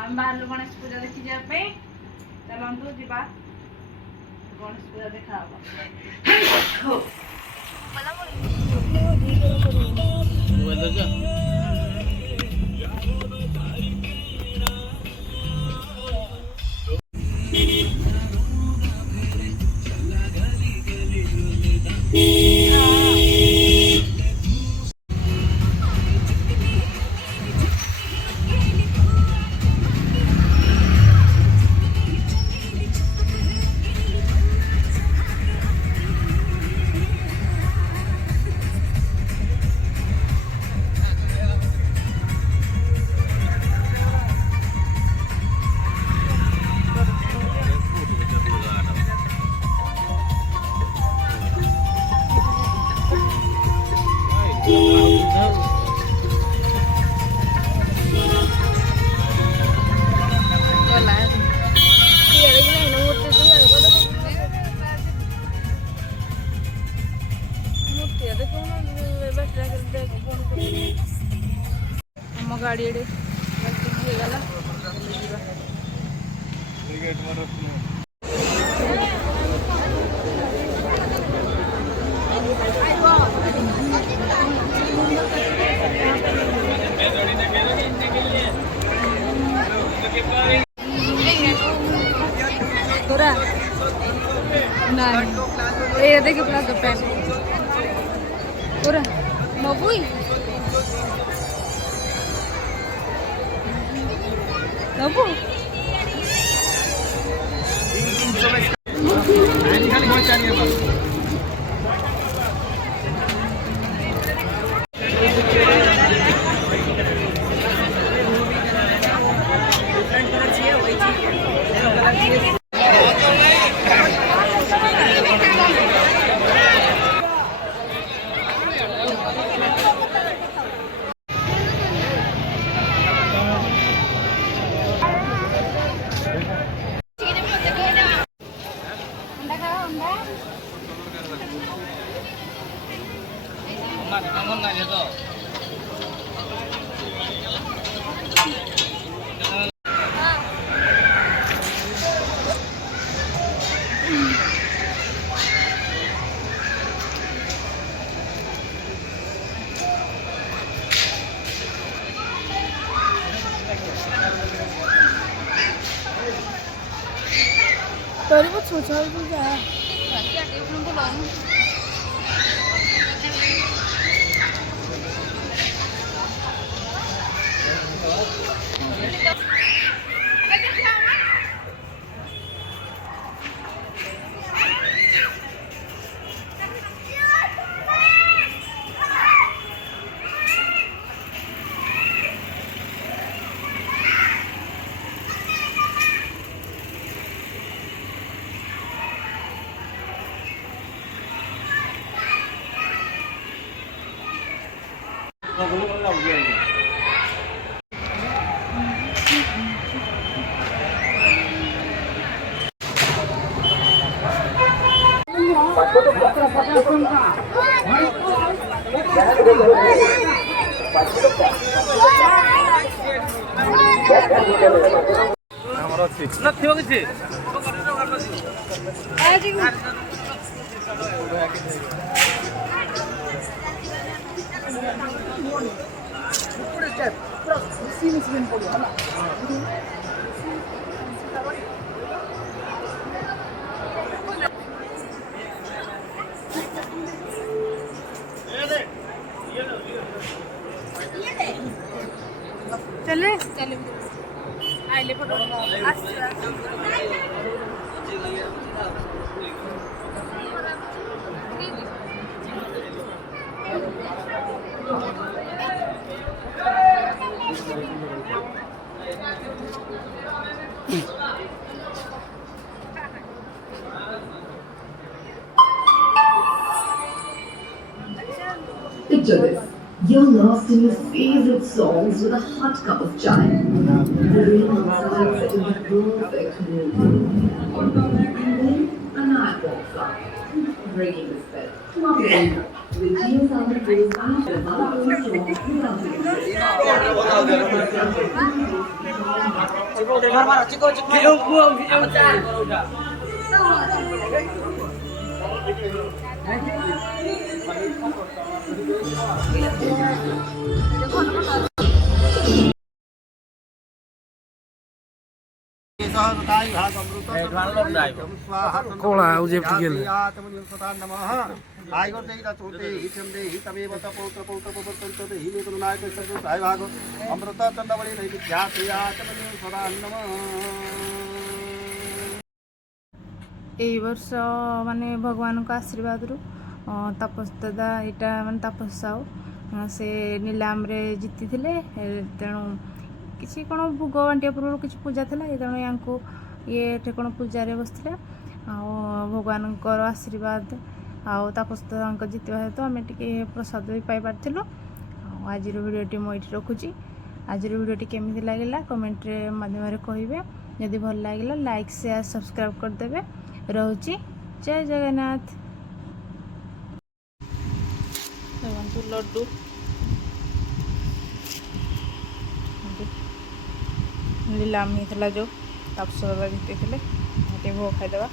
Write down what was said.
हम बाहर गणेश पूजा देखी जाए चलतु जा गणेश पूजा देखा आम गाड़ी पूरा नहीं ये देखिए पूरा दुपहर पूरा मबुई नबू तरी वो सोचा भी क्या है चले चले आइले photo Picture this. You're lost in your favorite songs with a hot cup of chai. The rain outside setting the perfect mood. And then a night walks up, breaking the spell. With Geo Sound Goes Back and Bala's song without कोला उजे गेल এই ବର୍ଷ ମାନେ ଭଗବାନଙ୍କ ଆଶୀର୍ବାଦରୁ ତାପସ ଦାଦା ଏଇଟା ମାନେ ତାପସ ସାହୁ ସେ ନିଲାମରେ ଜିତିଥିଲେ। ତେଣୁ କିଛି କ'ଣ ଭୋଗ ବାଣ୍ଟିବା ପୂର୍ବରୁ କିଛି ପୂଜା ଥିଲା, ତେଣୁ ୟାଙ୍କୁ ଇଏ ଏଠି କ'ଣ ପୂଜାରେ ବସିଥିଲା। ଆଉ ଭଗବାନଙ୍କର ଆଶୀର୍ବାଦ ଆଉ ତାପସ ଦାଦାଙ୍କ ଜିତିବା ହେତୁ ଆମେ ଟିକେ ପ୍ରସାଦ ବି ପାଇପାରିଥିଲୁ। ଆଉ ଆଜିର ଭିଡ଼ିଓଟି ମୁଁ ଏଇଠି ରଖୁଛି। ଆଜିର ଭିଡ଼ିଓଟି କେମିତି ଲାଗିଲା କମେଣ୍ଟରେ ମାଧ୍ୟମରେ କହିବେ। ଯଦି ଭଲ ଲାଗିଲା ଲାଇକ୍ ସେୟାର ସବସ୍କ୍ରାଇବ୍ କରିଦେବେ। ରହୁଛି, ଜୟ ଜଗନ୍ନାଥ। ଦେଖନ୍ତୁ ଲଡ଼ୁ ନିଲାମ ହେଇଥିଲା ଯେଉଁ ତାପସ ଦାଦା ଜିତିଥିଲେ, ଟିକେ ଭୋଗ ଖାଇଦେବା।